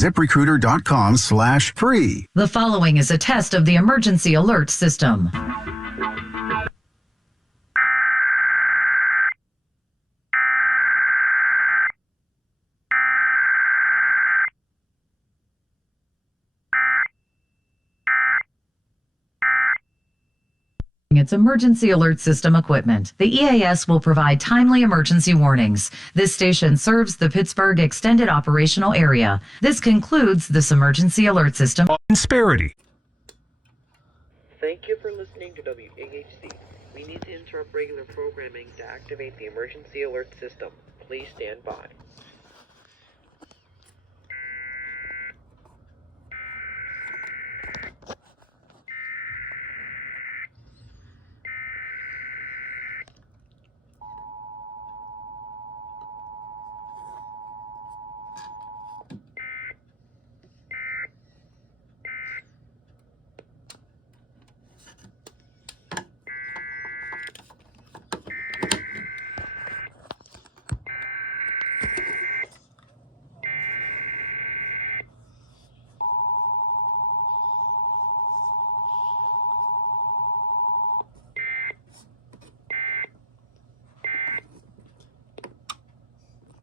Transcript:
ZipRecruiter.com/free. The following is a test of the emergency alert system. Its emergency alert system equipment. The EAS will provide timely emergency warnings. This station serves the Pittsburgh Extended Operational Area. This concludes this emergency alert system. Insperity. Thank you for listening to WAHC. We need to interrupt regular programming to activate the emergency alert system. Please stand by.